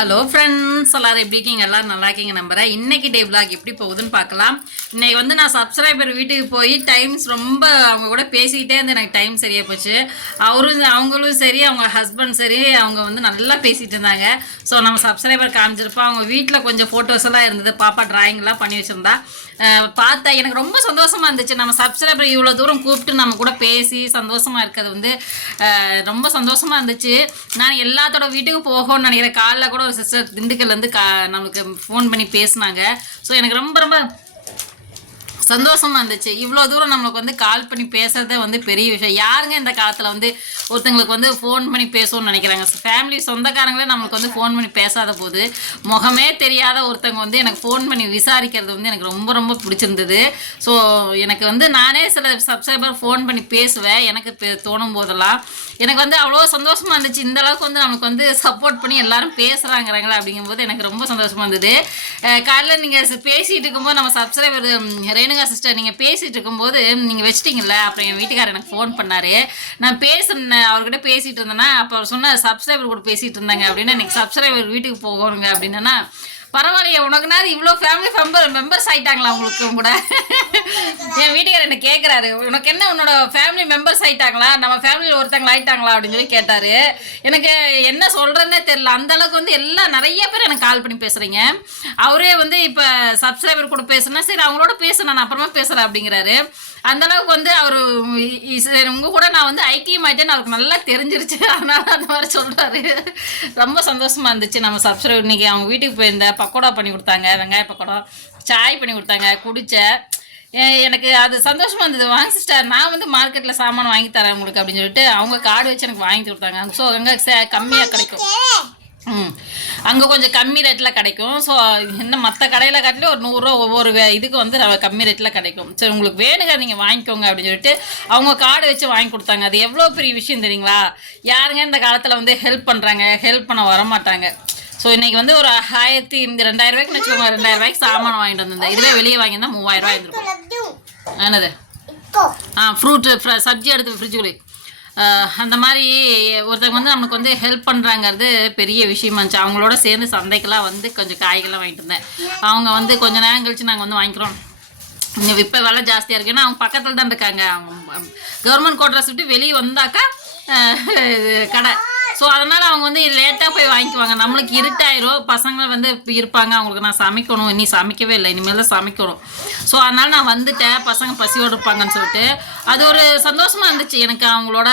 Hello friends எல்லாரும் எப்படி இருக்கீங்க? எல்லாரும் நல்லா இருக்கீங்க நம்புறேன். இன்னைக்கு டே விளாக் எப்படி போகுதுன்னு பார்க்கலாம். இன்னைக்கு வந்து நான் சப்ஸ்கிரைபர் வீட்டுக்கு போய் டைம்ஸ் ரொம்ப அவங்க கூட பேசிக்கிட்டே இருந்து எனக்கு டைம் சரியாக போச்சு. அவரும் அவங்களும் சரி அவங்க ஹஸ்பண்ட் சரி அவங்க வந்து நல்லா பேசிகிட்டு இருந்தாங்க. ஸோ நம்ம சப்ஸ்கிரைபர் காமிச்சிருப்போம். அவங்க வீட்டில் கொஞ்சம் ஃபோட்டோஸ் எல்லாம் இருந்தது. பாப்பா டிராயிங்லாம் பண்ணி வச்சுருந்தா. பார்த்தா பார்த்தேன் எனக்கு ரொம்ப சந்தோஷமா இருந்துச்சு. நம்ம சப்ஸ்கிரைபர் இவ்வளோ தூரம் கூப்பிட்டு நம்ம கூட பேசி சந்தோஷமா இருக்கிறது வந்து ரொம்ப சந்தோஷமா இருந்துச்சு. நான் எல்லாத்தோட வீட்டுக்கு போகணும்னு நினைக்கிறேன். காலைல கூட ஒரு சிஸ்டர் திண்டுக்கல்லேருந்து கா நம்மளுக்கு ஃபோன் பண்ணி பேசினாங்க. ஸோ எனக்கு ரொம்ப ரொம்ப சந்தோஷமா இருந்துச்சு. இவ்வளோ தூரம் நம்மளுக்கு வந்து கால் பண்ணி பேசுறதே வந்து பெரிய விஷயம். யாருங்க இந்த காலத்தில் வந்து ஒருத்தங்களுக்கு வந்து ஃபோன் பண்ணி பேசணும்னு நினைக்கிறாங்க. ஃபேமிலி சொந்தக்காரங்களே நம்மளுக்கு வந்து ஃபோன் பண்ணி பேசாத போது முகமே தெரியாத ஒருத்தங்க வந்து எனக்கு ஃபோன் பண்ணி விசாரிக்கிறது வந்து எனக்கு ரொம்ப ரொம்ப பிடிச்சிருந்தது. ஸோ எனக்கு வந்து நானே சில சப்ஸ்கிரைபர் ஃபோன் பண்ணி பேசுவேன். எனக்கு தோணும் போதெல்லாம். எனக்கு வந்து அவ்வளோ சந்தோஷமா இருந்துச்சு. இந்த அளவுக்கு வந்து நமக்கு வந்து சப்போர்ட் பண்ணி எல்லாரும் பேசுகிறாங்கிறாங்களா அப்படிங்கும்போது எனக்கு ரொம்ப சந்தோஷமா இருந்தது. காலையில் காலைல நீங்கள் பேசிகிட்டு இருக்கும்போது நம்ம சப்ஸ்கிரைபர் ரேணுகா சிஸ்டர் நீங்கள் பேசிகிட்டு இருக்கும்போது நீங்கள் வச்சிட்டிங்கல்ல அப்புறம் என் வீட்டுக்காரர் எனக்கு ஃபோன் பண்ணார். நான் பேசுனேன். அவர்கிட்ட பேசிட்டு இருந்தேன்னா அப்போ அவர் சொன்னார் சப்ஸ்கிரைபர் கூட பேசிட்டு இருந்தாங்க அப்படின்னு. எனக்கு சப்ஸ்கிரைபர் வீட்டுக்கு போகணுங்க அப்படின்னா பரவாயில்லையே உனக்குனாது இவ்வளோ ஃபேமிலி மெம்பர் மெம்பர்ஸ் ஆயிட்டாங்களா உங்களுக்கு கூட? என் வீட்டுக்காரர் என்ன கேட்குறாரு உனக்கு என்ன உன்னோட ஃபேமிலி மெம்பர்ஸ் ஆயிட்டாங்களா? நம்ம ஃபேமிலியில் ஒருத்தவங்க ஆயிட்டாங்களா? அப்படின்னு சொல்லி கேட்டார். எனக்கு என்ன சொல்கிறேன்னே தெரில அந்த அளவுக்கு வந்து எல்லாம் நிறைய பேர் எனக்கு கால் பண்ணி பேசுகிறீங்க அவரே வந்து இப்போ சப்ஸ்கிரைபர் கூட பேசுனா சரி அவங்களோட பேசுனேன் நான் அப்புறமா பேசுகிறேன் அப்படிங்கிறாரு. அந்த அளவுக்கு வந்து அவர் உங்க கூட நான் வந்து ஐக்கியம் ஆயிட்டேன்னு அவருக்கு நல்லா தெரிஞ்சிருச்சு. அதனால அந்த மாதிரி சொல்றாரு. ரொம்ப சந்தோஷமா இருந்துச்சு. நம்ம சப்ஸ்கிரைப் இன்னைக்கு அவங்க வீட்டுக்கு போயிருந்தேன் பக்கோடா பண்ணி கொடுத்தாங்க. வெங்காய பக்கோடா சாய் பண்ணி கொடுத்தாங்க. குடிச்சேன் எ- எனக்கு அது சந்தோஷமா இருந்தது. வாங்க சிஸ்டர் நான் வந்து மார்க்கெட்ல சாமான் வாங்கி தரேன் உங்களுக்கு அப்படின்னு சொல்லிட்டு அவங்க கார்டு வச்சு எனக்கு வாங்கி கொடுத்தாங்க. ஸோ அங்கே கம்மியாக கிடைக்கும். அங்கே கொஞ்சம் கம்மி ரேட்டில் கிடைக்கும். ஸோ என்ன மற்ற கடையில் காட்டிலும் ஒரு நூறுரூவா ஒவ்வொரு இதுக்கு வந்து கம்மி ரேட்டில் கிடைக்கும். சரி உங்களுக்கு வேணுங்க நீங்கள் வாங்கிக்கோங்க அப்படின்னு சொல்லிட்டு அவங்க கார்டு வச்சு வாங்கி கொடுத்தாங்க. அது எவ்வளோ பெரிய விஷயம் தெரியுங்களா? யாருங்க இந்த காலத்தில் வந்து ஹெல்ப் பண்ணுறாங்க ஹெல்ப் பண்ண வர மாட்டாங்க ஸோ இன்னைக்கு வந்து ஒரு ஆயிரத்தி ரெண்டாயிரம் ரூபாய்க்கு வச்சுக்கோங்க. ரெண்டாயிரம் ரூபாய்க்கு சாமான் வாங்கிட்டு வந்திருந்தேன். இதுவே வெளியே வாங்கியிருந்தா மூவாயிரம் ரூபாய் இருந்திருக்கும். என்னது? ஆ ஃப்ரூட்டு சப்ஜி எடுத்து ஃப்ரிட்ஜுக்குள்ளே அந்த மாதிரி ஒருத்தவங்க வந்து நமக்கு வந்து ஹெல்ப் பண்ணுறாங்கிறது பெரிய விஷயமா இருந்துச்சு. அவங்களோட சேர்ந்து சந்தைக்கெல்லாம் வந்து கொஞ்சம் காய்கறிலாம் வாங்கிட்டு இருந்தேன். அவங்க வந்து கொஞ்ச நேரம் கழிச்சு நாங்கள் வந்து வாங்கிக்கிறோம். இங்கே இப்போ விலை ஜாஸ்தியாக இருக்கு. ஏன்னா அவங்க பக்கத்தில் தான் இருக்காங்க. அவங்க கவர்மெண்ட் கோட்ரஸ் விட்டு வெளியே வந்தாக்கா இது கடை. ஸோ அதனால் அவங்க வந்து லேட்டாக போய் வாங்கிக்குவாங்க. நம்மளுக்கு இருட்டாயிரும். பசங்க வந்து இப்ப இருப்பாங்க. அவங்களுக்கு நான் சமைக்கணும். இனி சமைக்கவே இல்லை. இனிமேல் தான் சமைக்கணும். ஸோ அதனால் நான் வந்துட்டேன். பசங்க பசியோடு இருப்பாங்கன்னு சொல்லிட்டு. அது ஒரு சந்தோஷமா இருந்துச்சு. எனக்கு அவங்களோட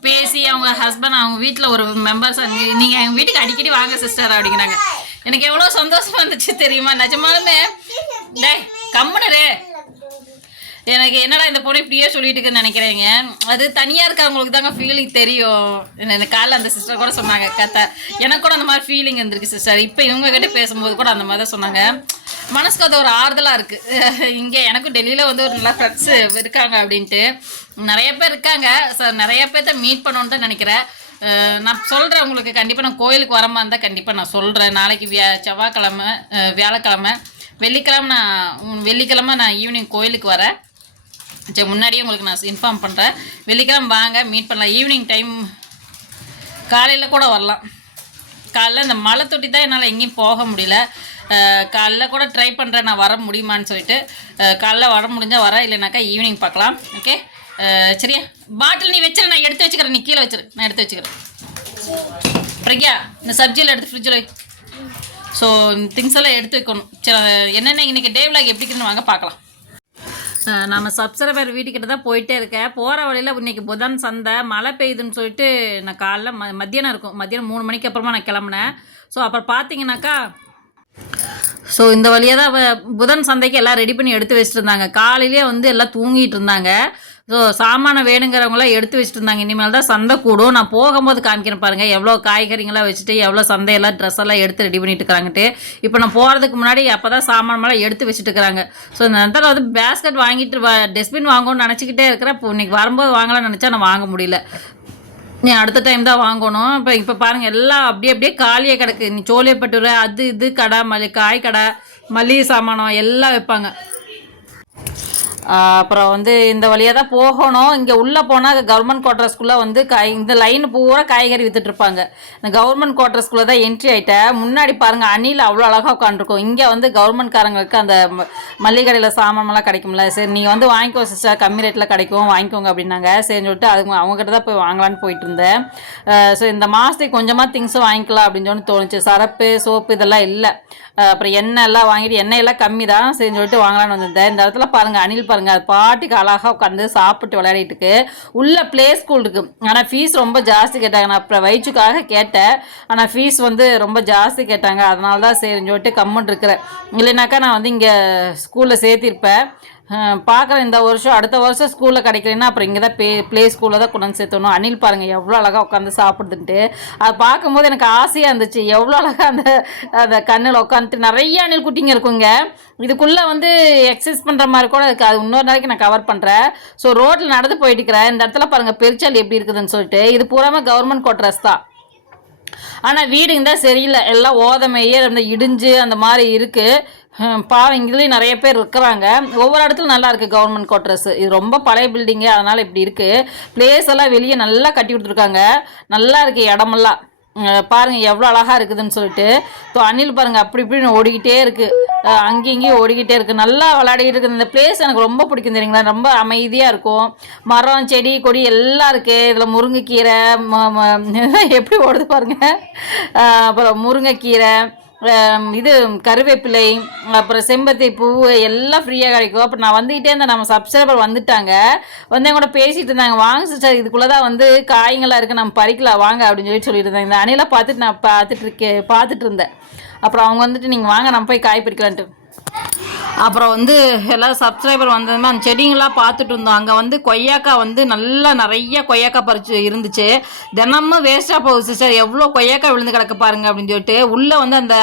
பேசி அவங்க ஹஸ்பண்ட் அவங்க வீட்டில் ஒரு மெம்பர்ஸ் நீங்கள் எங்கள் வீட்டுக்கு அடிக்கடி வாங்க சிஸ்டர் அப்படிங்கிறாங்க. எனக்கு எவ்வளோ சந்தோஷமா இருந்துச்சு தெரியுமா? நிஜமாலுமே. எனக்கு என்னடா இந்த பொண்ணு இப்படியே சொல்லிட்டு இருக்குன்னு அது தனியாக இருக்கவங்களுக்கு தாங்க ஃபீலிங் தெரியும். எனக்கு காலைல அந்த சிஸ்டர் கூட சொன்னாங்க கத்த. எனக்கு கூட அந்த மாதிரி ஃபீலிங் இருந்திருக்கு சிஸ்டர் இப்போ இவங்க கிட்ட பேசும்போது கூட அந்த மாதிரி தான் சொன்னாங்க. மனசுக்கு அது ஒரு ஆறுதலாக இருக்குது இங்கே எனக்கும் டெல்லியில் வந்து ஒரு நல்ல ஃப்ரெண்ட்ஸ் இருக்காங்க அப்படின்ட்டு. நிறைய பேர் இருக்காங்க சார் நிறைய பேர்த்த மீட் பண்ணணுன்னு தான் நினைக்கிறேன் நான் சொல்கிறேன் உங்களுக்கு. கண்டிப்பாக நான் கோயிலுக்கு வரமா இருந்தால் கண்டிப்பாக நான் சொல்கிறேன் நாளைக்கு வியா செவ்வாய்க்கிழமை வியாழக்கிழமை வெள்ளிக்கிழமை நான் வெள்ளிக்கிழமை நான் ஈவினிங் கோயிலுக்கு வரேன். சரி முன்னாடியே உங்களுக்கு நான் இன்ஃபார்ம் பண்ணுறேன் வெள்ளிக்கிழமை வாங்க மீட் பண்ணலாம். ஈவினிங் டைம் காலையில் கூட வரலாம். காலைல இந்த மழை தொட்டி தான் என்னால் எங்கேயும் போக முடியல. காலைல கூட ட்ரை பண்ணுறேன் நான் வர முடியுமான்னு சொல்லிட்டு. காலைல வர முடிஞ்சால் வரேன் இல்லைனாக்கா ஈவினிங் பார்க்கலாம். ஓகே சரியா? பாட்டில் நீ வச்சிரு நான் எடுத்து வச்சுக்கிறேன். நீ கீழே வச்சிரு நான் எடுத்து வச்சுக்கிறேன். பிரக்யா இந்த சப்ஜியில் எடுத்து ஃப்ரிட்ஜில் வை. ஸோ திங்ஸ் எல்லாம் எடுத்து வைக்கணும். சரி என்னென்ன இன்றைக்கி டே விளாக் எப்படி இருக்குன்னு வாங்க பார்க்கலாம். நம்ம சப்ஸ்கிரைபர் வீட்டுக்கிட்ட தான் போயிட்டே இருக்கேன். போகிற வழியில் இன்னைக்கு புதன் சந்தை மழை பெய்யுதுன்னு சொல்லிட்டு நான் காலைல ம மத்தியானம் இருக்கும். மத்தியானம் மூணு மணிக்கு அப்புறமா நான் கிளம்புனேன். ஸோ அப்புறம் பார்த்தீங்கன்னாக்கா ஸோ இந்த வழியாக தான் புதன் சந்தைக்கு எல்லாம் ரெடி பண்ணி எடுத்து வச்சுட்டு இருந்தாங்க காலையிலேயே வந்து எல்லாம் தூங்கிட்டு இருந்தாங்க. ஸோ சாமான வேணுங்கிறவங்களாம் எடுத்து வச்சுட்டு இருந்தாங்க இனிமேல் தான் சந்தை கூடும். நான் போகும்போது காமிக்கிறேன் பாருங்கள் எவ்வளோ காய்கறிங்களாம் வச்சுட்டு எவ்வளோ சந்தையெல்லாம் ட்ரெஸ் எல்லாம் எடுத்து ரெடி பண்ணிட்டு இருக்கிறாங்கட்டு இப்போ நான் போகிறதுக்கு முன்னாடி அப்போ தான் சாமான் மேலே எடுத்து வச்சுட்டு இருக்கிறாங்க. ஸோ இந்த நேரத்தில் வந்து பேஸ்கெட் வாங்கிட்டு டஸ்ட்பின் வாங்கணும்னு நினச்சிக்கிட்டே இருக்கிறேன். இப்போ இன்னைக்கு வரும்போது வாங்கலாம்னு நினச்சா நான் வாங்க முடியல. நீ அடுத்த டைம் தான் வாங்கணும். இப்போ இப்போ பாருங்கள் எல்லாம் அப்படியே அப்படியே காலியாக கிடக்கு. நீ சோழியப்பட்டுற அது இது கடை மல்லி காய் கடை மளிகை சாமானம் எல்லாம் வைப்பாங்க. அப்புறம் வந்து இந்த வழியாக தான் போகணும். இங்கே உள்ளே போனால் கவர்மெண்ட் குவார்டர்ஸ்குள்ளே வந்து காய் இந்த லைன் பூரா காய்கறி விற்றுட்ருப்பாங்க இந்த கவர்மெண்ட் குவார்டர்ஸ்குள்ளே தான் என்ட்ரி ஆகிட்டேன் முன்னாடி பாருங்கள் அணில் அவ்வளோ அழகாக உட்காந்துருக்கும் இங்கே வந்து கவர்மெண்ட்காரங்களுக்கு அந்த ம- மளிகை கடையில் சாமான்லாம் கிடைக்கும்ல. சரி நீங்கள் வந்து வாங்கிக்கோ சிஸ்டர் கம்மி ரேட்டில் கிடைக்கும். வாங்கிக்கோங்க அப்படின்னாங்க. சரின்னு சொல்லிட்டு அது அவங்ககிட்ட தான் போய் வாங்கலான்னு போயிட்டு இருந்தேன். ஸோ இந்த மாதத்துக்கு கொஞ்சமாக திங்ஸும் வாங்கிக்கலாம் அப்படின்னு சொல்லி தோணுச்சு. சரப்பு சோப்பு இதெல்லாம் இல்லை. அப்புறம் எண்ணெய் எல்லாம் வாங்கிட்டு எண்ணெய் எல்லாம் கம்மி தான் செஞ்சு சொல்லிட்டு வாங்கலான்னு வந்திருந்தேன். இந்த இடத்துல பாருங்கள் அணில் பாருங்கள் அது பாட்டுக்கு அழகாக உட்காந்து சாப்பிட்டு விளையாடிட்டு இருக்கு. உள்ள ப்ளே ஸ்கூல் இருக்கு. ஆனால் ஃபீஸ் ரொம்ப ஜாஸ்தி கேட்டாங்க. நான் அப்புறம் வயிற்றுக்காக கேட்டேன். ஆனால் ஃபீஸ் வந்து ரொம்ப ஜாஸ்தி கேட்டாங்க. அதனால தான் சரின்னு சொல்லிட்டு கம்முன்னு இருக்கிறேன். இல்லைனாக்கா நான் வந்து இங்கே ஸ்கூலில் சேர்த்திருப்பேன். பார்க்குறேன் இந்த வருஷம் அடுத்த வருஷம் ஸ்கூலில் கிடைக்கலன்னா அப்புறம் இங்கே தான் பே ப்ளே ஸ்கூலில் தான் கொண்டு வந்து சேர்த்தணும். அணில் பாருங்கள் எவ்வளோ அழகாக உட்காந்து சாப்பிடுதுன்ட்டு. அது பார்க்கும்போது எனக்கு ஆசையாக இருந்துச்சு. எவ்வளோ அழகாக அந்த அந்த கண்ணில் உட்காந்துட்டு நிறைய அணில் குட்டிங்க இருக்குங்க. இதுக்குள்ளே வந்து எக்ஸசைஸ் பண்ணுற மாதிரி கூட இருக்குது அது இன்னொரு நாளைக்கு நான் கவர் பண்ணுறேன் ஸோ ரோட்டில் நடந்து போயிட்டு இருக்கிறேன். இந்த இடத்துல பாருங்கள் பெருச்சால் எப்படி இருக்குதுன்னு சொல்லிட்டு. இது பூராமே கவர்மெண்ட் கோட்ரஸ் தான். ஆனால் வீடுங்க தான் சரியில்லை. எல்லாம் ஓதமையே அந்த இடிஞ்சு அந்த மாதிரி இருக்குது பாவம் இங்கேயும் நிறைய பேர் இருக்கிறாங்க. ஒவ்வொரு இடத்துல நல்லா இருக்குது கவர்மெண்ட் குவார்டர்ஸ் இது ரொம்ப பழைய பில்டிங்கு அதனால் இப்படி இருக்குது பிளேஸ் எல்லாம் வெளியே நல்லா கட்டி கொடுத்துருக்காங்க. நல்லா இருக்குது இடமெல்லாம். பாருங்கள் எவ்வளோ அழகாக இருக்குதுன்னு சொல்லிட்டு. ஸோ அணில் பாருங்கள் அப்படி இப்படின்னு ஓடிக்கிட்டே இருக்குது அங்கேயும் இங்கேயும் ஓடிக்கிட்டே இருக்குது நல்லா விளையாடிக்கிட்டு இருக்குது. இந்த பிளேஸ் எனக்கு ரொம்ப பிடிக்கும் தெரியுங்களா? ரொம்ப அமைதியாக இருக்கும். மரம் செடி கொடி எல்லாம் இருக்குது இதில் முருங்கைக்கீரை ம- ம- எப்படி ஓடுது பாருங்கள் அப்புறம் முருங்கைக்கீரை இது கருவேப்பிலை அப்புறம் செம்பருத்தி பூ எல்லாம் ஃப்ரீயாக கிடைக்கும். அப்புறம் நான் வந்துக்கிட்டே இருந்தேன். நம்ம சப்ஸ்கிரைபர் வந்துட்டாங்க. வந்து என் கூட பேசிட்டு இருந்தாங்க. வாங்க சிஸ்டர் இதுக்குள்ளே தான் வந்து காய்ங்களாக இருக்குது நம்ம பறிக்கலாம். வாங்க அப்படின்னு சொல்லி சொல்லிட்டு இருந்தாங்க இந்த அணிலை பார்த்துட்டு நான் பார்த்துட்டு இருக்கேன். பார்த்துட்டு இருந்தேன். அப்புறம் அவங்க வந்துட்டு நீங்கள் வாங்க நம்ம போய் காய் பறிக்கலான்ட்டு. அப்புறம் வந்து எல்லாரும் சப்ஸ்கிரைபர் வந்ததுமே அந்த செடிங்களாம் பார்த்துட்டு இருந்தோம். அங்கே வந்து கொய்யாக்காய் வந்து நல்லா நிறைய கொய்யாக்காய் பறிச்சு இருந்துச்சு. தினமும் வேஸ்ட்டாக போகுது சிஸ்டர் எவ்வளோ கொய்யாக்காய் விழுந்து கிடக்கு பாருங்க அப்படின்னு சொல்லிட்டு உள்ளே வந்து அந்த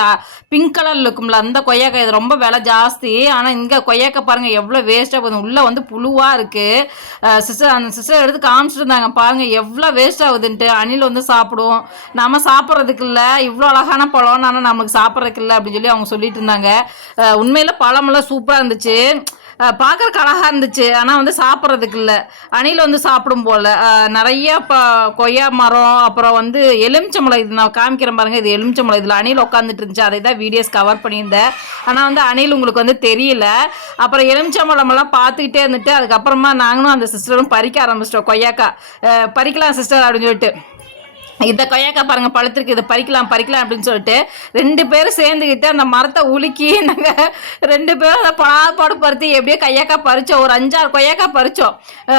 பிங்க் கலரில் இருக்கும்ல அந்த கொய்யாக்காய் இது ரொம்ப விலை ஜாஸ்தி. ஆனால் இங்கே கொய்யாக்காய் பாருங்கள் எவ்வளோ வேஸ்ட்டாக போகுது. உள்ளே வந்து புழுவாக இருக்குது சிஸ்டர் அந்த சிஸ்டர் எடுத்து காமிச்சிட்டு இருந்தாங்க. பாருங்கள் எவ்வளோ வேஸ்ட் ஆகுதுன்ட்டு. அணில் வந்து சாப்பிடும். நம்ம சாப்பிட்றதுக்கு இல்லை. இவ்வளோ அழகான பழம் ஆனால் நமக்கு சாப்பிட்றதுக்கு இல்லை அப்படின்னு சொல்லி அவங்க சொல்லிட்டு இருந்தாங்க. உண்மையில் பழமெல்லாம் சூப்பராக இருந்துச்சு. பார்க்குறக்கு அழகாக இருந்துச்சு. ஆனால் வந்து சாப்பிட்றதுக்கு இல்லை. அணில் வந்து சாப்பிடும் போல். நிறையா நிறைய ப கொய்யா மரம் அப்புறம் வந்து எலுமிச்சம்பழம் இது நான் காமிக்கிறேன் பாருங்கள் இது எலுமிச்சம்பழம். இதில் அணில் உட்காந்துட்டு இருந்துச்சு. அதை தான் வீடியோஸ் கவர் பண்ணியிருந்தேன். ஆனால் வந்து அணில் உங்களுக்கு வந்து தெரியல. அப்புறம் எலுமிச்சம்பழமெல்லாம் பார்த்துக்கிட்டே இருந்துட்டு அதுக்கப்புறமா நாங்களும் அந்த சிஸ்டரும் பறிக்க ஆரம்பிச்சிட்டோம். கொய்யாக்கா பறிக்கலாம் சிஸ்டர் அப்படின்னு சொல்லிட்டு. இதை கொய்யாக்காய் பாருங்க பழத்திற்கு இதை பறிக்கலாம் பறிக்கலாம் அப்படின்னு சொல்லிட்டு ரெண்டு பேரும் சேர்ந்துக்கிட்டு அந்த மரத்தை உலுக்கி நாங்கள் ரெண்டு பேரும் அதை படாப்பாடு பருத்தி எப்படியோ கொய்யாக்காய் பறிச்சோம். ஒரு அஞ்சாறு கொய்யாக்காய் பறிச்சோம்.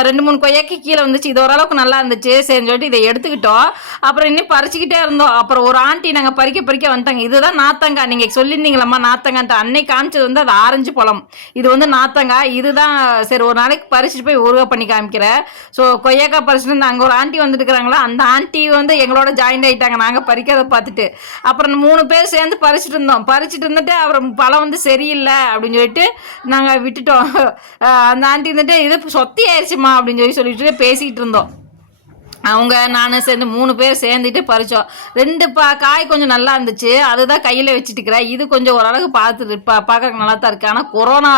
ரெண்டு மூணு கொய்யாக்காய் கீழே வந்துச்சு. இது ஓரளவுக்கு நல்லா இருந்துச்சு. சரின்னு சொல்லிட்டு இதை எடுத்துக்கிட்டோம். அப்புறம் இன்னும் பறிச்சுக்கிட்டே இருந்தோம். அப்புறம் ஒரு ஆண்டி நாங்கள் பறிக்க பறிக்க வந்துட்டாங்க. இதுதான் நாத்தங்காய். நீங்கள் சொல்லியிருந்தீங்களம்மா நாத்தங்கான்ட்டு அன்னைக்கு காமிச்சது வந்து அது ஆரஞ்சு பழம். இது வந்து நாத்தங்காய். இதுதான் சரி ஒரு நாளைக்கு பறிச்சுட்டு போய் உருவா பண்ணி காமிக்கிறேன். ஸோ கொய்யாக்காய் பறிச்சுட்டு அங்கே ஒரு ஆண்டி வந்துட்டு இருக்கிறாங்களா? அந்த ஆண்டி வந்து எங்களோட ஜாயின் ஆகிட்டாங்க நாங்கள் பறிக்கிறத பார்த்துட்டு. அப்புறம் இந்த மூணு பேர் சேர்ந்து பறிச்சுட்டு இருந்தோம். பறிச்சுட்டு இருந்துட்டு அப்புறம் பழம் வந்து சரியில்லை அப்படின்னு சொல்லிட்டு நாங்கள் விட்டுட்டோம். அந்த ஆண்டி இருந்துட்டு இது சொத்தி ஆயிடுச்சுமா அப்படின்னு சொல்லி சொல்லிட்டு பேசிக்கிட்டு இருந்தோம். அவங்க நான் சேர்ந்து மூணு பேர் சேர்ந்துட்டு பறித்தோம் ரெண்டு பா காய் கொஞ்சம் நல்லா இருந்துச்சு. அதுதான் கையில் வச்சுட்டுக்கிறேன். இது கொஞ்சம் ஓரளவுக்கு பார்த்துட்டு பா பார்க்குறக்கு நல்லா தான் இருக்குது ஆனால் கொரோனா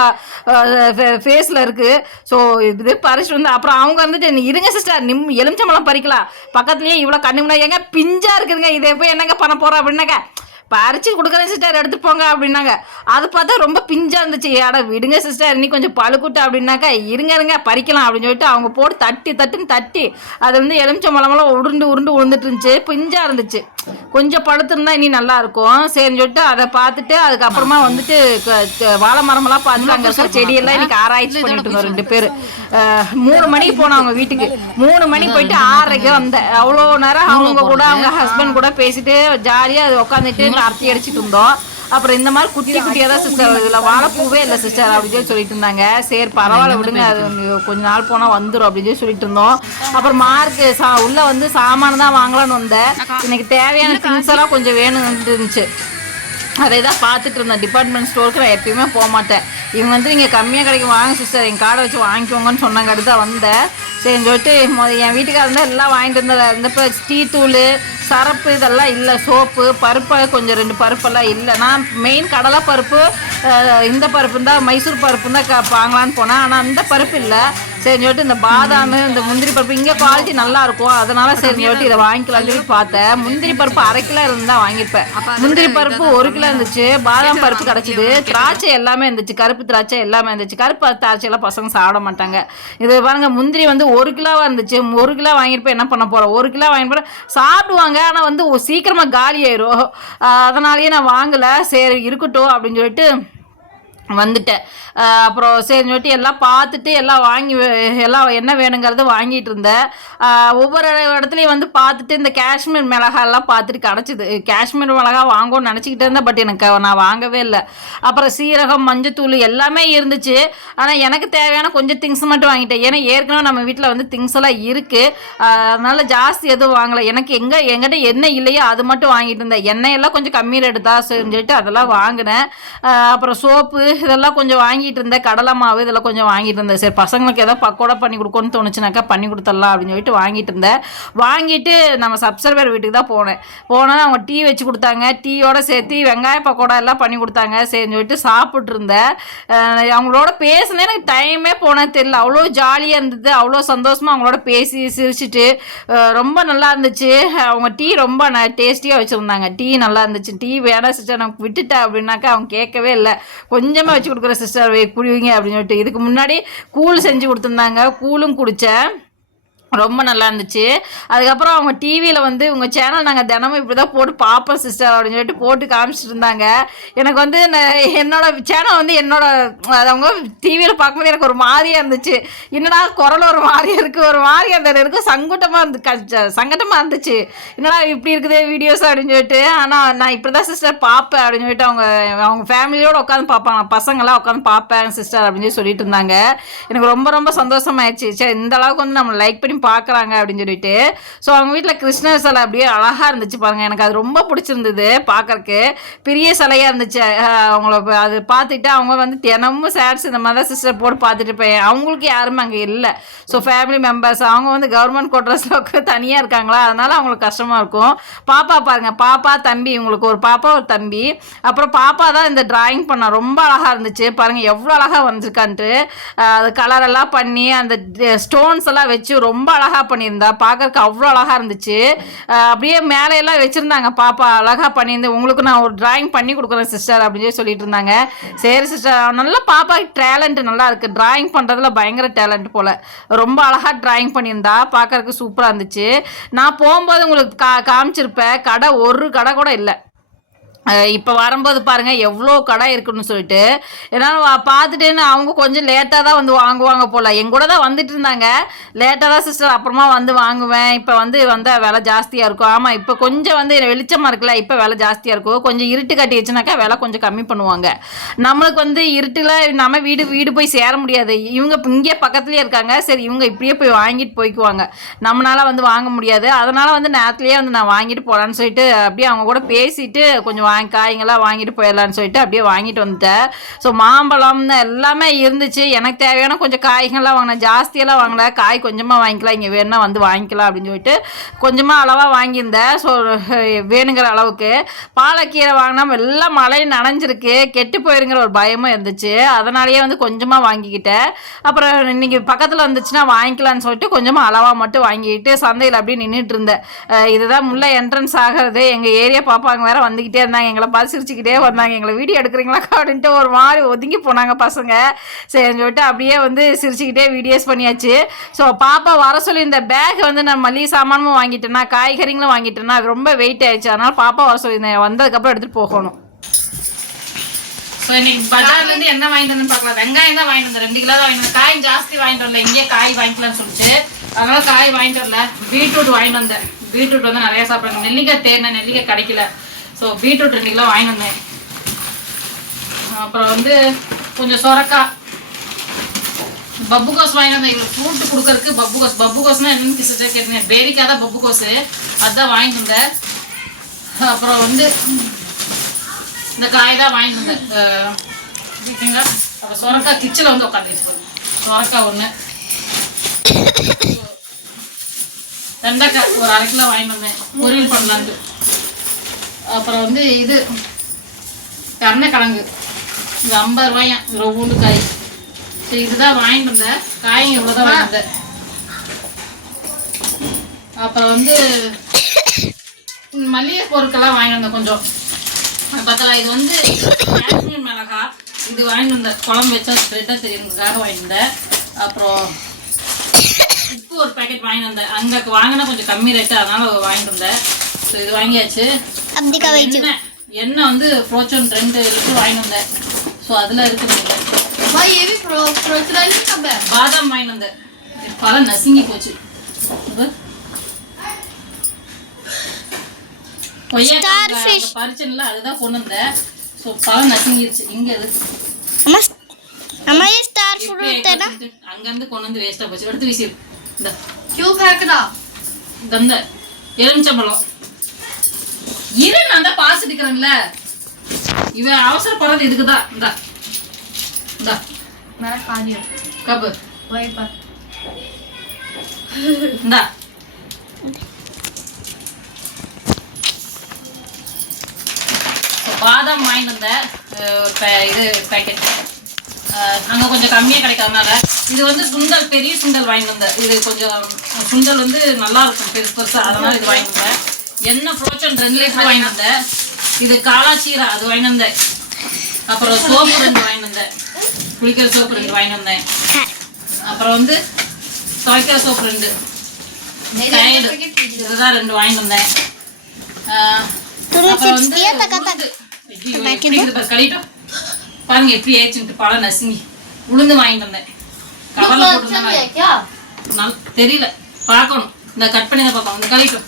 ஃபேஸில் இருக்குது ஸோ இது பறிச்சுட்டு வந்து அப்புறம் அவங்க வந்துட்டு இருங்க சிஸ்டர். நிம் எலுமிச்சம்பழம் பறிக்கலாம். பக்கத்துலேயே இவ்வளோ கண்ணு முன்னாடி எங்க பிஞ்சாக இருக்குதுங்க. இதை போய் என்னங்க பண்ண போகிறோம் அப்படின்னாக்க பறிச்சு கொடுக்குறேன் சிஸ்டர் எடுத்து போங்க அப்படின்னாங்க. அது பார்த்தா ரொம்ப பிஞ்சா இருந்துச்சு. ஏடா விடுங்க சிஸ்டர் இன்னி கொஞ்சம் பழுக்குட்டு அப்படின்னாக்கா இருங்க இருங்க பறிக்கலாம் அப்படின்னு சொல்லிட்டு அவங்க போட்டு தட்டி தட்டுன்னு தட்டி அது வந்து எலுமிச்சை மலமெல்லாம் உருண்டு உருண்டு விழுந்துட்டு இருந்துச்சு. பிஞ்சா இருந்துச்சு. கொஞ்சம் பழுத்திருந்தா இனி நல்லா இருக்கும். சரின்னு சொல்லிட்டு அதை பார்த்துட்டு அதுக்கப்புறமா வந்துட்டு வாழை மரமெல்லாம் பார்த்துட்டு அங்கே இருக்கிற செடியெல்லாம் இன்னைக்கு ஆராய்ச்சி பண்ணிட்டு இருந்தோம் ரெண்டு பேர். மூணு மணிக்கு போனோம் அவங்க வீட்டுக்கு. மூணு மணிக்கு போயிட்டு ஆறரைக்கு வந்தேன். அவ்வளோ நேரம் அவங்க கூட அவங்க ஹஸ்பண்ட் கூட பேசிட்டு ஜாலியாக அது உட்காந்துட்டு அரத்தி அடிச்சிட்டு இருந்தோம் அப்புறம் இந்த மாதிரி குட்டி குட்டியாக தான் சிஸ்டர் இதில் வாழைப்பூவே இல்லை சிஸ்டர் அப்படின்னு சொல்லி சொல்லிட்டு இருந்தாங்க சரி பரவாயில்ல விடுங்க அது கொஞ்ச நாள் போனால் வந்துடும் அப்படின்னு சொல்லி சொல்லிட்டு இருந்தோம் அப்புறம் மார்க்கு சா உள்ளே வந்து சாமான் தான் வாங்கலாம்னு வந்தேன். எனக்கு தேவையான திங்ஸ் எல்லாம் கொஞ்சம் வேணும்னு இருந்துச்சு. அதை தான் பார்த்துட்டு இருந்தேன். டிபார்ட்மெண்ட் ஸ்டோருக்கு நான் எப்பயுமே போக மாட்டேன். இவங்க வந்து நீங்கள் கம்மியாக கிடைக்கும் வாங்க சிஸ்டர் என் கார்டை வச்சு வாங்கிக்கோங்கன்னு சொன்னாங்க அடுத்து தான் வந்தேன். சரின்னு சொல்லிட்டு என் வீட்டுக்காரர் இருந்தால் எல்லாம் வாங்கிட்டு இருந்தேன் இந்த இப்போ டீ தூள் சரப்பு இதெல்லாம் இல்லை சோப்பு பருப்பு கொஞ்சம் ரெண்டு பருப்பெல்லாம் இல்லை. நான் மெயின் கடலை பருப்பு இந்த பருப்பு இருந்தால் மைசூர் பருப்பு தான் க வாங்கலான்னு போனேன். ஆனால் அந்த பருப்பு இல்லை. சரி சொல்லிட்டு இந்த பாதாம் இந்த முந்திரி பருப்பு இங்கே குவாலிட்டி நல்லா இருக்கும் அதனால சரி சொல்லிட்டு இதை வாங்கிக்கலாம்னு சொல்லி பார்த்தேன். முந்திரி பருப்பு அரை கிலோ இருந்தா வாங்கியிருப்பேன். முந்திரி பருப்பு ஒரு கிலோ இருந்துச்சு. பாதாம் பருப்பு கிடச்சிது. திராட்சை எல்லாமே இருந்துச்சு. கருப்பு திராட்சை எல்லாமே இருந்துச்சு. கருப்பு திராட்சை எல்லாம் பசங்க சாப்பிட மாட்டாங்க. இது பாருங்க முந்திரி வந்து ஒரு கிலோவா இருந்துச்சு. ஒரு கிலோ வாங்கியிருப்பேன். என்ன பண்ண போறோம் ஒரு கிலோ வாங்கிட்டு சாப்பிடுவாங்க. ஆனால் வந்து ஒ- சீக்கிரமா காலி ஆயிரும். அதனாலயே நான் வாங்கலை. சரி இருக்கட்டும் அப்படின்னு சொல்லிட்டு வந்துட்டேன். அப்புறம் சரி சொல்லிட்டு எல்லாம் பார்த்துட்டு எல்லாம் வாங்கி எல்லாம் என்ன வேணுங்கிறது வாங்கிட்டு இருந்தேன். ஒவ்வொரு இடத்துலையும் வந்து பார்த்துட்டு இந்த காஷ்மீர் மிளகாலாம் பார்த்துட்டு கிடச்சிது. காஷ்மீர் மிளகா வாங்கும்னு நினச்சிக்கிட்டு இருந்தேன் பட் எனக்கு நான் வாங்கவே இல்லை. அப்புறம் சீரகம் மஞ்சத்தூள் எல்லாமே இருந்துச்சு. ஆனால் எனக்கு தேவையான கொஞ்சம் திங்ஸ் மட்டும் வாங்கிட்டேன். ஏன்னா ஏற்கனவே நம்ம வீட்டில் வந்து திங்ஸ் எல்லாம் இருக்குது அதனால ஜாஸ்தி எதுவும் வாங்கலை. எனக்கு எங்கே எங்கிட்ட எண்ணெய் இல்லையோ அது மட்டும் வாங்கிட்டு இருந்தேன். எண்ணெய் எல்லாம் கொஞ்சம் கம்மியில் எடுத்தா சரின்னு சொல்லிட்டு அதெல்லாம் வாங்கினேன். அப்புறம் சோப்பு இதெல்லாம் கொஞ்சம் வாங்கிட்டு இருந்தேன். கடலை மாவு இதெல்லாம் கொஞ்சம் வாங்கிட்டு இருந்தேன். சரி பசங்களுக்கு ஏதோ பக்கோடா பண்ணி கொடுக்கணும்னு தோணுச்சுனாக்கா பண்ணி கொடுத்துடலாம் அப்படின்னு சொல்லிட்டு வாங்கிட்டு இருந்தேன். வாங்கிட்டு நம்ம சப்ஸ்கிரைபர் வீட்டுக்கு தான் போனேன். போனால் அவங்க டீ வச்சு கொடுத்தாங்க. டீயோட சேர்த்து வெங்காய பக்கோடா எல்லாம் பண்ணி கொடுத்தாங்க. சரின்னு சொல்லிட்டு சாப்பிட்டு இருந்தேன். அவங்களோட பேசினே எனக்கு டைமே போனேன் தெரியல. அவ்வளோ ஜாலியாக இருந்தது. அவ்வளோ சந்தோஷமாக அவங்களோட பேசி சிரிச்சிட்டு ரொம்ப நல்லா இருந்துச்சு. அவங்க டீ ரொம்ப ந டேஸ்டியாக வச்சுருந்தாங்க. டீ நல்லா இருந்துச்சு. டீ வேணாம் சிஸ்டர் நான் விட்டுட்டேன் அப்படின்னாக்கா அவங்க கேட்கவே இல்லை. கொஞ்சம் கொஞ்சமாக வச்சு கொடுக்குற சிஸ்டர் குடிவீங்க அப்படின்னு சொல்லிட்டு. இதுக்கு முன்னாடி கூழ் செஞ்சு கொடுத்துருந்தாங்க. கூழும் குடித்தேன் ரொம்ப நல்லா இருந்துச்சு. அதுக்கப்புறம் அவங்க டிவியில் வந்து உங்கள் சேனல் நாங்கள் தினமும் இப்படி தான் போட்டு பார்ப்போம் சிஸ்டர் அப்படின்னு சொல்லிட்டு போட்டு காமிச்சிட்டு இருந்தாங்க எனக்கு வந்து என்னோட சேனல் வந்து என்னோட அது அவங்க டிவியில் பார்க்கும்போது எனக்கு ஒரு மாதிரியாக இருந்துச்சு. என்னடா குரல் ஒரு மாதிரியாக இருக்குது ஒரு மாதிரியாக இருந்தது. எனக்கு சங்கட்டமாக இருந்து கஷ்ட சங்கட்டமாக இருந்துச்சு. என்னடா இப்படி இருக்குது வீடியோஸ் அப்படின்னு சொல்லிட்டு ஆனால் நான் இப்படி தான் சிஸ்டர் பார்ப்பேன் அப்படின்னு சொல்லிட்டு அவங்க அவங்க ஃபேமிலியோடு உட்காந்து பார்ப்பாங்க பசங்களாம் உட்காந்து பார்ப்பேன் சிஸ்டர் அப்படின்னு சொல்லிட்டு இருந்தாங்க. எனக்கு ரொம்ப ரொம்ப சந்தோஷமாயிடுச்சு சரி இந்த அளவுக்கு வந்து நம்ம லைக் பண்ணி பார்க்குறாங்க அப்படின்னு சொல்லிட்டு. ஸோ அவங்க வீட்டில் கிருஷ்ணர் சிலை அப்படியே அழகாக இருந்துச்சு பாருங்க. எனக்கு அது ரொம்ப பிடிச்சிருந்தது பார்க்கறக்கு பெரிய சிலையாக இருந்துச்சு. அவங்கள அது பார்த்துட்டு அவங்க வந்து தினமும் சேட்ஸ் இந்த மாதிரி தான் சிஸ்டர் போட்டு பார்த்துட்டு போய் அவங்களுக்கு யாருமே அங்கே இல்லை. ஸோ ஃபேமிலி மெம்பர்ஸ் அவங்க வந்து கவர்மெண்ட் குவார்டர்ஸில் தனியாக இருக்காங்களா? அதனால அவங்களுக்கு கஷ்டமாக இருக்கும். பாப்பா பாருங்க. பாப்பா தம்பி இவங்களுக்கு ஒரு பாப்பா ஒரு தம்பி. அப்புறம் பாப்பா தான் இந்த டிராயிங் பண்ண. ரொம்ப அழகாக இருந்துச்சு. பாருங்கள் எவ்வளோ அழகாக வந்திருக்கான்ட்டு. அது கலரெல்லாம் பண்ணி அந்த ஸ்டோன்ஸ் எல்லாம் வச்சு ரொம்ப ரொம்ப அழகாக பண்ணியிருந்தா. பார்க்கறக்கு அவ்வளோ அழகாக இருந்துச்சு. அப்படியே மேலே எல்லாம் வச்சுருந்தாங்க. பாப்பா அழகாக பண்ணியிருந்து உங்களுக்கு நான் ஒரு டிராயிங் பண்ணி கொடுக்குறேன் சிஸ்டர் அப்படின்னு சொல்லி சொல்லிட்டு இருந்தாங்க. சரி சிஸ்டர் நல்லா பாப்பா டேலண்ட் நல்லா இருக்குது டிராயிங் பண்ணுறதுல பயங்கர டேலண்ட் போல். ரொம்ப அழகாக டிராயிங் பண்ணியிருந்தா. பார்க்கறக்கு சூப்பராக இருந்துச்சு. நான் போகும்போது உங்களுக்கு கா காமிச்சிருப்பேன். கடை ஒரு கடை கூட இல்லை. இப்போ வரும்போது பாருங்க எவ்வளோ கடை இருக்குன்னு சொல்லிட்டு ஏன்னா பார்த்துட்டேன்னு அவங்க கொஞ்சம் லேட்டாக தான் வந்து வாங்குவாங்க போல். எங்க கூட தான் வந்துட்டு இருந்தாங்க. லேட்டாக தான் சிஸ்டர் அப்புறமா வந்து வாங்குவேன். இப்போ வந்து வந்து விலை ஜாஸ்தியாக இருக்கும். ஆமாம் இப்போ கொஞ்சம் வந்து வெளிச்சமாக இருக்குல்ல இப்போ விலை ஜாஸ்தியாக இருக்கும் கொஞ்சம் இருட்டு கட்டி வச்சுனாக்கா விலை கொஞ்சம் கம்மி பண்ணுவாங்க. நம்மளுக்கு வந்து இருட்டில் நம்ம வீடு வீடு போய் சேர முடியாது. இவங்க இங்கே பக்கத்துலேயே இருக்காங்க. சரி இவங்க இப்படியே போய் வாங்கிட்டு போய்க்குவாங்க. நம்மளால வந்து வாங்க முடியாது. அதனால வந்து நேரத்துலேயே வந்து நான் வாங்கிட்டு போகலான்னு சொல்லிட்டு அப்படியே அவங்க கூட பேசிட்டு கொஞ்சம் வாங்கி காய்ங்கெல்லாம் வாங்கிட்டு போயிடலான்னு சொல்லிட்டு அப்படியே வாங்கிட்டு வந்துட்டேன். ஸோ மாம்பழம்னு எல்லாமே இருந்துச்சு. எனக்கு தேவையான கொஞ்சம் காய்கள்லாம் வாங்கினேன். ஜாஸ்தியெல்லாம் வாங்கல. காய் கொஞ்சமாக வாங்கிக்கலாம். இங்கே வேணால் வந்து வாங்கிக்கலாம் அப்படின்னு சொல்லிட்டு கொஞ்சமாக அளவாக வாங்கியிருந்தேன். ஸோ வேணுங்கிற அளவுக்கு. பாலக்கீரை வாங்கினா எல்லாம் மழை நனைஞ்சிருக்கு. கெட்டு போயிருங்கிற ஒரு பயமும் இருந்துச்சு. அதனாலேயே வந்து கொஞ்சமாக வாங்கிக்கிட்டேன். அப்புறம் இன்னைக்கு பக்கத்தில் வந்துச்சுன்னா வாங்கிக்கலாம்னு சொல்லிட்டு கொஞ்சமாக அளவாக மட்டும் வாங்கிட்டு சந்தையில் அப்படியே நின்றுட்டு இருந்தேன். இதுதான் முல்லை என்ட்ரன்ஸ் ஆகிறது. எங்கள் ஏரியா பாப்பாங்க வேறு வந்துக்கிட்டே இருந்தாங்க. எங்களை பார்த்து சிரிச்சுக்கிட்டே வந்தாங்க. எங்களை வீடியோ எடுக்கிறீங்களா அப்படின்ட்டு ஒரு மாதிரி ஒதுங்கி போனாங்க பசங்க. சரின்னு சொல்லிட்டு அப்படியே வந்து சிரிச்சுக்கிட்டே வீடியோஸ் பண்ணியாச்சு. ஸோ பாப்பா வர சொல்லி இந்த பேக் வந்து நான் மளிகை சாமானும் வாங்கிட்டேன்னா காய்கறிங்களும் வாங்கிட்டேன்னா அது ரொம்ப வெயிட் ஆயிடுச்சு. அதனால பாப்பா வர சொல்லியிருந்தேன் வந்ததுக்கப்புறம் எடுத்துகிட்டு போகணும். ஸோ இன்னைக்கு பஜார்ல இருந்து என்ன வாங்கிட்டு வந்து பார்க்கலாம். வெங்காயம் தான் வாங்கிட்டு வந்தேன். ரெண்டு கிலோ தான் வாங்கிட்டு வந்தேன். காய் ஜாஸ்தி வாங்கிட்டு வரல. இங்கேயே காய் வாங்கிக்கலாம்னு சொல்லிட்டு. அதனால காய் வாங்கிட்டு வரல. பீட்ரூட் வாங்கிட்டு வந்தேன். பீட்ரூட் வந்து நிறைய சாப்பிடுங்க நெல்லிக்காய் தேர்ன நெல்லிக்காய் கிடைக்கல. ஸோ பீட்ரூட் ரெண்டு கிலோ வாங்கி வந்தேன். அப்புறம் வந்து கொஞ்சம் சொரக்காய் பப்பு கோஸ் வந்தேன். இவர் ஃப்ரூட் கொடுக்கறதுக்கு பப்பு கோஸ் பப்பு கோஸ்னா என்னன்னு சிஸ்டர் கேட்டேன் பேரிக்காய் தான் பப்பு அதுதான் வாங்கிட்டு வந்தேன். அப்புறம் வந்து இந்த காய் தான் வாங்கிட்டு வந்தேன். ஓகேங்களா அப்புறம் சொரக்காய் கிச்சில் வந்து உட்காந்துட்டு சொரக்காய் ஒன்று வெண்டைக்காய் ஒரு அரை கிலோ வாங்கிட்டு வந்தேன். பொரியல் பண்ணலான்ட்டு. அப்புறம் வந்து இது கருணைக்கிழங்கு. இது ஐம்பது ரூபாயா? ரவுண்டு காய். சரி இதுதான் வாங்கிட்டு வந்தேன். காய்ங்க இவ்வளோதான் வாங்கிட்டு வந்தேன். அப்புறம் வந்து மளிகை பொருட்கள்லாம் வாங்கிட்டு வந்தேன் கொஞ்சம். பார்த்தலாம் இது வந்து காஷ்மீர் மிளகா. இது வாங்கிட்டு வந்தேன். குழம்பு வச்சா ஸ்ப்ரெட்டாக தெரியுங்கிறதுக்காக வாங்கிட்டு வந்தேன். அப்புறம் உப்பு ஒரு பேக்கெட் வாங்கிட்டு வந்தேன். அங்கே வாங்கினா கொஞ்சம் கம்மி ரேட்டு அதனால் வாங்கிட்டு வந்தேன். ஸோ இது வாங்கியாச்சு. அப்படிக்கா வைச்சு. எண்ணெய் வந்து ஃப்ரோச்சன் ரெண்டு இருக்கு வாங்கி சோ அதுல அதில் இருக்குது பாய் ஏவி ஃப்ரோ ஃப்ரோச்சன் பாதாம் வாங்கி வந்த பழம் நசுங்கி போச்சு. பறிச்சன்ல அதுதான் கொண்டு வந்தேன். ஸோ பழம் நசுங்கிருச்சு. இங்க அது அம்மா ஸ்டார் ஃப்ரூட் அங்கேருந்து கொண்டு வந்து வேஸ்ட்டாக போச்சு. எடுத்து வீசிடு இந்த. கியூப் ஹேக்குதா இந்த எலுமிச்சம்பழம். இரு நான் தான் பாசு எடுக்கிறேன்ல இவ அவசரப்படுறது இதுக்குதான் இந்தா. இந்தா. கபு இந்தா. பாதாம் வாங்கிட்டு வந்தேன் இது பேக்கெட் அங்கே கொஞ்சம் கம்மியாக கிடைக்காதனால இது வந்து சுண்டல் பெரிய சுண்டல் வாங்கிட்டு வந்தேன் இது கொஞ்சம் சுண்டல் வந்து நல்லா இருக்கும் பெருசு. பெருசாக அதனால் இது வாங்கிட்டு வந்தேன். என்ன ஃப்ரோச்சன் ரெண்டு லிட்டர் வாங்கி வந்தேன். இது காலாச்சீரா அது வாங்கி வந்தேன். அப்புறம் சோப்பு ரெண்டு வாங்கி வந்தேன். குளிக்கிற சோப்பு ரெண்டு வாங்கி வந்தேன். அப்புறம் வந்து துவைக்கிற சோப்பு ரெண்டு. இதுதான் ரெண்டு வாங்கி வந்தேன். அப்புறம் பாருங்க எப்படி ஆயிடுச்சுட்டு பழம் நசுங்கி. உளுந்து வாங்கிட்டு வந்தேன். கவர்ல போட்டுருந்தேன் தெரியல. பார்க்கணும். இந்த கட் பண்ணி தான் பார்க்கணும் இந்த கழிட்டோம்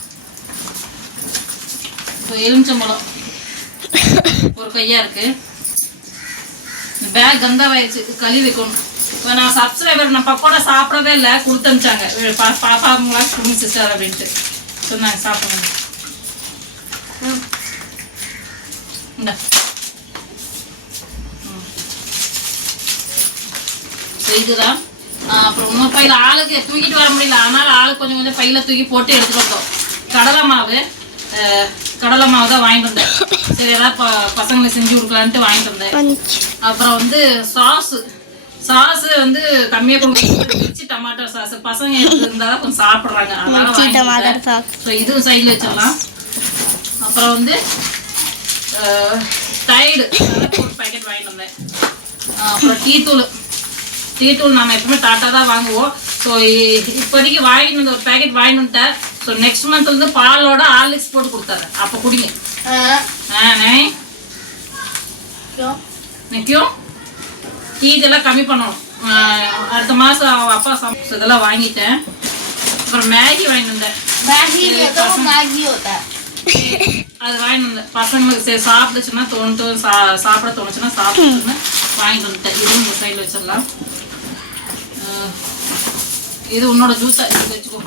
எலுமிச்சம்பழம். ஒரு கையா இருக்கு. இந்த பேக் கந்தாவாயிடுச்சு. களி வைக்கணும். இப்போ நான் சப்ஸ்கிரைபர் நான் பக்கோடா சாப்பிடவே இல்லை. கொடுத்து அனுப்பிச்சாங்க. பாப்பாங்களா குடும்ப சிஸ்டர் அப்படின்ட்டு. சொன்னாங்க சாப்பிடணும். இந்த. இதுதான் அப்புறம் இன்னொரு பையில ஆளுக்கு தூக்கிட்டு வர முடியல. அதனால ஆளுக்கு கொஞ்சம் கொஞ்சம் பையில தூக்கி போட்டு எடுத்துட்டு வந்தோம். கடலை மாவு கடலை மாவு தான் வாங்கிட்டு வந்தேன். சரி ஏதாவது ப- பசங்களுக்கு செஞ்சு கொடுக்கலான்ட்டு வாங்கிட்டு வந்தேன். அப்புறம் வந்து சாஸ் சாஸ் வந்து கம்மியாக மிச்சி டமாட்டோ சாஸ் பசங்க இருந்தால் தான் கொஞ்சம் சாப்பிட்றாங்க. அதனால ஸோ இதுவும் சைடில் வச்சிடலாம். அப்புறம் வந்து டைடு ஒரு பேக்கெட் வாங்கிட்டு வந்தேன். அப்புறம் டீ தூள் டீ தூள் நம்ம எப்பவுமே டாட்டா தான் வாங்குவோம். ஸோ இப்போதைக்கு வாங்கிட்டு வந்த ஒரு பேக்கெட் வாங்கிட்டு வந்துட்டேன். ஸோ நெக்ஸ்ட் மந்த் வந்து பாலோட ஹார்லிக்ஸ் போட்டு கொடுத்தாரு. அப்போ குடிங்க. நிற்கும் டீ இதெல்லாம் கம்மி பண்ணணும். அடுத்த மாதம் அப்பா சமைச்சு இதெல்லாம் வாங்கிட்டேன். அப்புறம் மேகி வாங்கிட்டு வந்தேன். அது வாங்கிட்டு வந்தேன். பசங்களுக்கு சரி சாப்பிடுச்சுன்னா தோணு தோணு சா சாப்பிட தோணுச்சுன்னா சாப்பிடுச்சுன்னா வாங்கிட்டு வந்துட்டேன். இதுவும் இந்த சைடில் வச்சிடலாம். இது உன்னோட ஜூஸாக வச்சுக்கோ.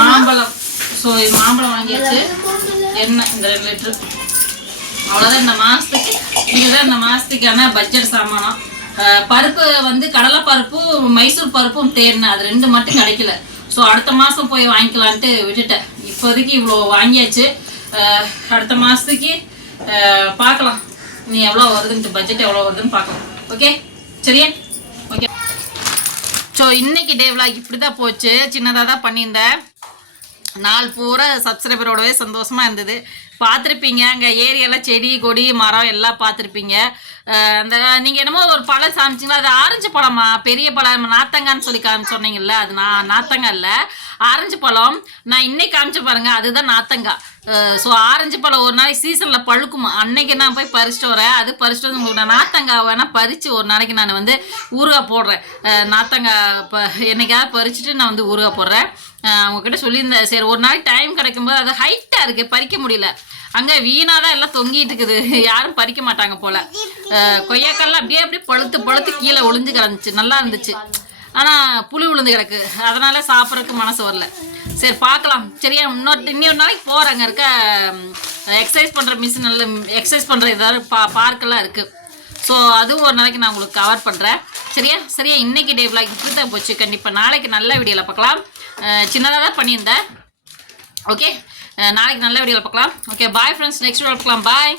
மாம்பழம். ஸோ இது மாம்பழம் வாங்கியாச்சு. எண்ணெய் இந்த ரெண்டு லிட்டரு அவ்வளோதான் இந்த மாதத்துக்கு இதுதான் இந்த மாதத்துக்கான பட்ஜெட் சாமானம். பருப்பு வந்து கடலை பருப்பும் மைசூர் பருப்பும் தேர்னேன் அது ரெண்டு மட்டும் கிடைக்கல. ஸோ அடுத்த மாதம் போய் வாங்கிக்கலான்ட்டு விட்டுட்டேன். இப்போதைக்கு இவ்வளோ வாங்கியாச்சு. அடுத்த மாதத்துக்கு பார்க்கலாம். நீ எவ்வளோ வருதுன்ட்டு பட்ஜெட் எவ்வளோ வருதுன்னு பார்க்கலாம். ஓகே சரியா? ஓகே ஸோ இன்னைக்கு டே இப்படி தான் போச்சு. சின்னதாக தான் பண்ணியிருந்தேன். நாள் பூரா சப்ஸ்கிரைபரோடவே சந்தோஷமாக இருந்தது. பார்த்துருப்பீங்க அங்கே ஏரியெல்லாம் செடி கொடி மரம் எல்லாம் பார்த்துருப்பீங்க. அந்த நீங்கள் என்னமோ ஒரு பழம் காமிச்சிங்களா? அது ஆரஞ்சு பழமா பெரிய பழம் நாத்தங்கான்னு சொல்லி காமி சொன்னீங்கல்ல அது நான் நாத்தங்காய் இல்லை. ஆரஞ்சு பழம் நான் இன்னைக்கு காமிச்சு பாருங்க அதுதான் நாத்தங்காய் ஸோ ஆரஞ்சு பழம் ஒரு நாளைக்கு சீசனில் பழுக்குமா? அன்னைக்கு நான் போய் பறிச்சுட்டு வரேன். அது பறிச்சுட்டு வந்து உங்களுக்கு நான் நாத்தங்காய் வேணால் பறித்து ஒரு நாளைக்கு நான் வந்து ஊறுகாய் போடுறேன். நாத்தங்காய் இப்போ என்னைக்காவது பறிச்சுட்டு நான் வந்து ஊறுகாய் போடுறேன். அஹ் அவங்கக்கிட்ட சொல்லியிருந்தேன். சரி ஒரு நாளைக்கு டைம் கிடைக்கும்போது அது ஹைட்டாக இருக்குது பறிக்க முடியல. அங்கே வீணாக தான் எல்லாம் தொங்கிட்டு இருக்குது. யாரும் பறிக்க மாட்டாங்க போல். கொய்யாக்கெல்லாம் அப்படியே அப்படியே பழுத்து பழுத்து கீழே ஒளிஞ்சு கிடந்துச்சு. நல்லா இருந்துச்சு. ஆனால் புளி விழுந்து கிடக்கு. அதனால சாப்பிட்றதுக்கு மனசு வரல. சரி பார்க்கலாம். சரியா இன்னொரு இன்னொரு நாளைக்கு போகிறேங்க இருக்க எக்ஸசைஸ் பண்ணுற மிஷின் நல்ல எக்ஸசைஸ் பண்ணுற ஏதாவது பா பார்க்கெல்லாம் இருக்குது ஸோ அதுவும் ஒரு நாளைக்கு நான் உங்களுக்கு கவர் பண்ணுறேன் சரியா? சரியா இன்னைக்கு டே விளாக் இப்படி தான் போச்சு. கண்டிப்பாக நாளைக்கு நல்ல வீடியோவில் பார்க்கலாம். சின்னதாக தான் பண்ணியிருந்தேன். ஓகே நாளைக்கு நல்ல வீடியோவில் பார்க்கலாம். Okay bye friends next video பார்க்கலாம். பாய்